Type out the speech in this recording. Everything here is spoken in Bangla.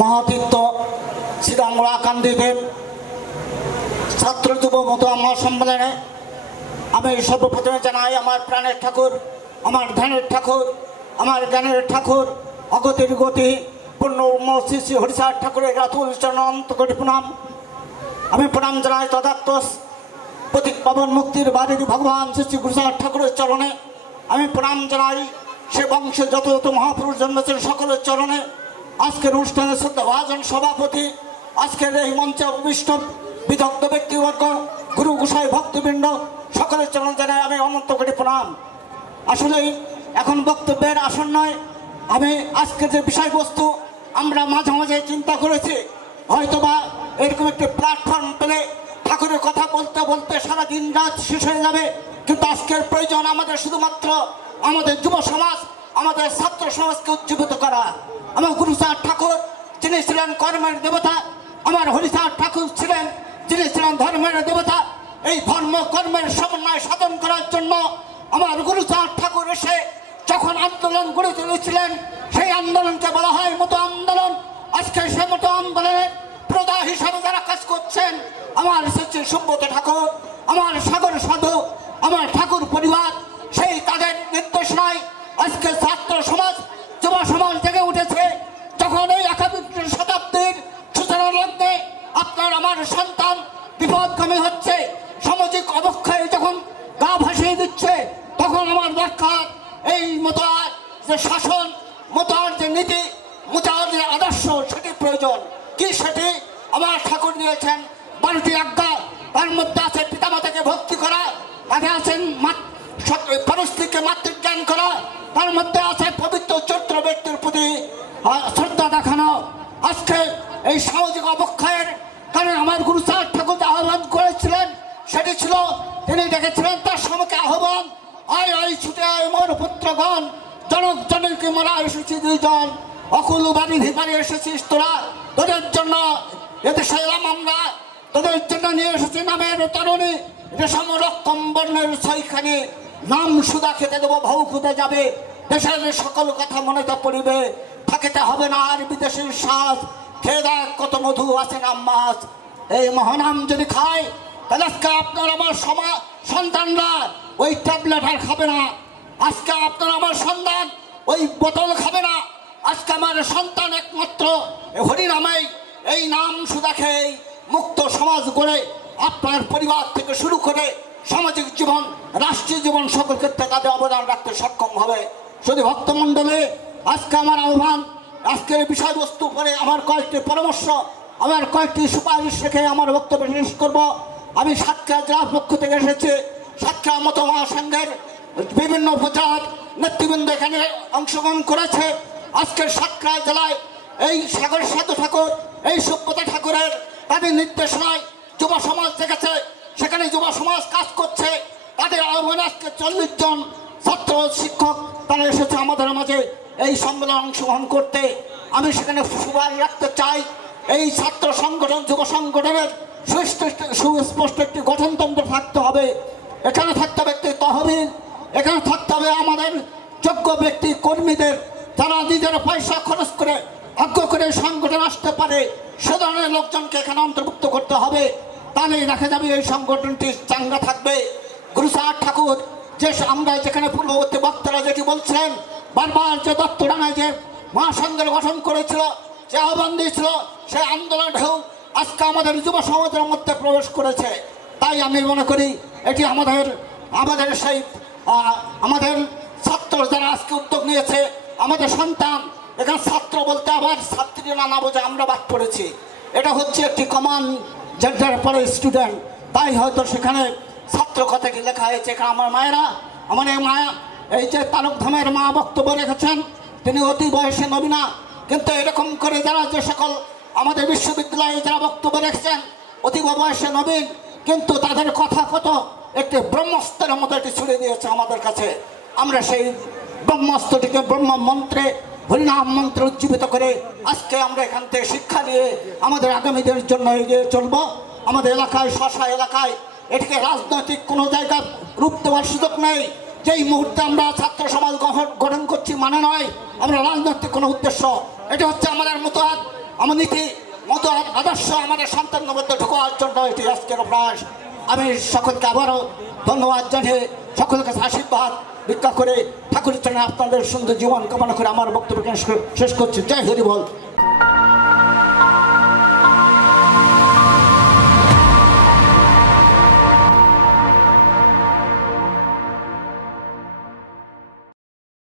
মহাতীর্থ শ্রীরামকান্দিদের ছাত্র যুব মতো আমার সম্মেলনে আমি সর্বপ্রথমে জানাই আমার প্রাণের ঠাকুর, আমার ধ্যানের ঠাকুর, আমার জ্ঞানের ঠাকুর, অগতির গতি পূর্ণ শ্রী শ্রী হরিচাঁদ ঠাকুরের রাতুল চরণান্ত কোটি প্রণাম। আমি প্রণাম জানাই তদাত্ম প্রতীক পাবন মুক্তির বাড়ির ভগবান শ্রী শ্রী গুরুচাঁদ ঠাকুরের চরণে। আমি প্রণাম জানাই সে বংশে যত যত মহাপুরুষ জন্মেছেন সকলের চরণে। আজকের অনুষ্ঠানে শ্রদ্ধাভাজন সভাপতি, আজকের এই মঞ্চে উপবিষ্ট বিদগ্ধ ব্যক্তিবর্গ, গুরু গোসাই ভক্তবৃন্দ সকলের চরণ জানাই আমি অনন্ত কোটি প্রণাম। আসলেই এখন বক্তব্যের আসন নয়। আমি আজকের যে বিষয়বস্তু আমরা মাঝে মাঝে চিন্তা করেছি, হয়তোবা এরকম একটি প্ল্যাটফর্ম পেলে ঠাকুরের কথা বলতে বলতে সারা দিন রাত শেষ হয়ে যাবে। কিন্তু আজকের প্রয়োজন আমাদের শুধুমাত্র আমাদের যুব সমাজ, আমাদের ছাত্র সমাজকে উজ্জীবিত করা। আমার গুরুচাঁদ ঠাকুর যিনি ছিলেন কর্মের দেবতা, আমার হরিচাঁদ ঠাকুর ছিলেন যিনি ছিলেন ধর্মের দেবতা। এই ধর্ম কর্মের সমন্বয় সাধন করার জন্য আমার গুরুচাঁদ ঠাকুর এসে যখন আন্দোলন গড়ে তুলেছিলেন, সেই আন্দোলনকে বলা হয় মতো আন্দোলন। আজকে সে মতো আন্দোলনের প্রদা হিসাবে যারা কাজ করছেন, আমার শ্রী সুব্রত ঠাকুর, আমার সাগর সাধু, আমার ঠাকুর পরিবার, সেই তাদের নির্দেশনায় আজকে ছাত্র সমাজ, যুব সমাজ জেগে উঠেছে। যখন এই 21 শতাব্দীর সূচনা লগ্নে আপনার আমার সন্তান বিপদগামী হচ্ছে, সামাজিক অবক্ষয়ে যখন গা ভাসিয়ে দিচ্ছে, তখন আমার দরকার এই মোতার যে শাসন, মোতার যে নীতি, মোতার যে আদর্শ, সেটি প্রয়োজন। কি সেটি? আমার ঠাকুর দিয়েছেন 12টি আজ্ঞা। তার মধ্যে আছে পিতামাতাকে ভক্তি করা, তাতে আছেন পরস্ত্রীকে মাতৃজ্ঞান করা, তার মধ্যে আছে পবিত্র চরিত্র ব্যক্তির প্রতি শ্রদ্ধা দেখানো। আজকে এই সামাজিক অবক্ষয়ের কারণে আমার গুরুচাঁদ ঠাকুর আহ্বান করেছিলেন, সেটি ছিল তিনি ডেকেছিলেন তার সম্মুখে আহ্বান, আয় আয় ছুটে আয় মোর পুত্রগণ, জনক জনকে মোরা এসেছি দুইজন, অকুল বাড়ি ভিপারি এসেছিস তোরা, তোদের জন্য এদেশে এলাম আমরা, তোদের জন্য নিয়ে এসেছি নামের তরুণী, রেশম রকম বর্ণের ছয়খানি, নাম সুদা খেতে দেবো ভৌ খুদে যাবে, দেশের সকল কথা মনেতে পড়িবে, থাকিতে হবে না আর বিদেশের শ্বাস, খেয়ে দেখ কত মধু আছে নাম মাছ। এই মহানাম যদি খায়, তাহলে আজকে আপনার আমার সন্তানরা ওই ট্যাবলেট আর খাবে না। আজকে আপনার আমার সন্তান ওই বোতল খাবে না। আজকে আমার সন্তান একমাত্র হরিনামেই, এই নাম সুদা খেয়ে মুক্ত সমাজ গড়ে আপনার পরিবার থেকে শুরু করে সামাজিক জীবন, রাষ্ট্রীয় জীবন সকল ক্ষেত্রে তাদের অবদান রাখতে সক্ষম হবে। শুধু ভক্তমণ্ডলে আজকে আমার আহ্বান, আজকের বিষয়বস্তু পরে আমার কয়েকটি পরামর্শ, আমার কয়েকটি সুপারিশ রেখে আমার বক্তব্য শেষ করব। আমি সাতক্ষীরা জেলার পক্ষ থেকে এসেছি। সাতক্ষীরা মতো মহাসংঘের বিভিন্ন প্রচার নেতৃবৃন্দ এখানে অংশগ্রহণ করেছে। আজকের সাতক্ষীরা জেলায় এই সাগর সাধু ঠাকুর, এই সুব্রত ঠাকুরের তাদের নির্দেশনায় যুব সমাজ দেখেছে, সেখানে যুব সমাজ কাজ করছে। তাদের আহ্বানে আজকে 40 জন ছাত্র শিক্ষক তারা এসেছে আমাদের মাঝে এই সম্মেলনে অংশগ্রহণ করতে। আমি সেখানে সুপারিশ রাখতে চাই, এই ছাত্র সংগঠন, যুব সংগঠনের সুস্পষ্ট একটি গঠনতন্ত্র থাকতে হবে। এখানে থাকতে হবে একটি তহবিল, এখানে থাকতে হবে আমাদের যোগ্য ব্যক্তি কর্মীদের, যারা নিজের পয়সা খরচ করে ভাগ্য করে সংগঠন আসতে পারে, সে ধরনের লোকজনকে এখানে অন্তর্ভুক্ত করতে হবে। তাহলেই দেখা যাবে এই সংগঠনটি চাঙ্গা থাকবে। গুরুচাঁদ ঠাকুর যে আমরা যেখানে পূর্ববর্তী বক্তারা যেটি বলছেন, বারবার যে দত্তডাঙ্গায় যে মহাসংঘের গঠন করেছিল, যে আহ্বান দিয়েছিল, সেই আন্দোলন ঢেউ আজকে আমাদের যুব সমাজের মধ্যে প্রবেশ করেছে। তাই আমি মনে করি এটি আমাদের সেই আমাদের ছাত্র যারা আজকে উদ্যোগ নিয়েছে, আমাদের সন্তান, এখানে ছাত্র বলতে আবার ছাত্রী না বোঝে আমরা বাদ পড়েছি, এটা হচ্ছে একটি কমান যার পরে স্টুডেন্ট, তাই হয়তো সেখানে ছাত্র কথাটি লেখা হয়েছে। এখানে আমার মায়েরা, আমার এই মায়া, এই যে তালুকধামের মা বক্তব্য রেখেছেন, তিনি অতি বয়সে নবীনা, কিন্তু এরকম করে যারা যে সকল আমাদের বিশ্ববিদ্যালয়ে যারা বক্তব্য রেখেছেন অতীব বয়সে নবীন, কিন্তু তাদের কথা কত একটি ব্রহ্মাস্ত্রের মতো এটি ছুড়ে দিয়েছে আমাদের কাছে। আমরা সেই ব্রহ্মাস্ত্রটিকে ব্রহ্ম মন্ত্রে, হরিনাম মন্ত্রে উজ্জীবিত করে আজকে আমরা এখান থেকে শিক্ষা নিয়ে আমাদের আগামীদের জন্য এগিয়ে চলবো। আমাদের এলাকায়, শশা এলাকায় এটিকে রাজনৈতিক কোনো জায়গায় রূপ দেওয়ার সুযোগ নেই। যেই মুহূর্তে আমরা ছাত্র সমাজ গঠন করছি মানে নয় আমরা রাজনৈতিক কোনো উদ্দেশ্য, এটা হচ্ছে আমাদের মতো আমার নীতি মতো আদর্শ আমাদের সন্তানের মধ্যে ঢোকার জন্য এটি আজকের প্রয়াস। আমি সকলকে আবারও ধন্যবাদ জানিয়ে সকলের কাছে আশীর্বাদ ভিক্ষা করে ঠাকুরের চরণে আপনাদের সুন্দর জীবন কামনা করে আমার বক্তব্য শেষ করছি। জয় হরি বল।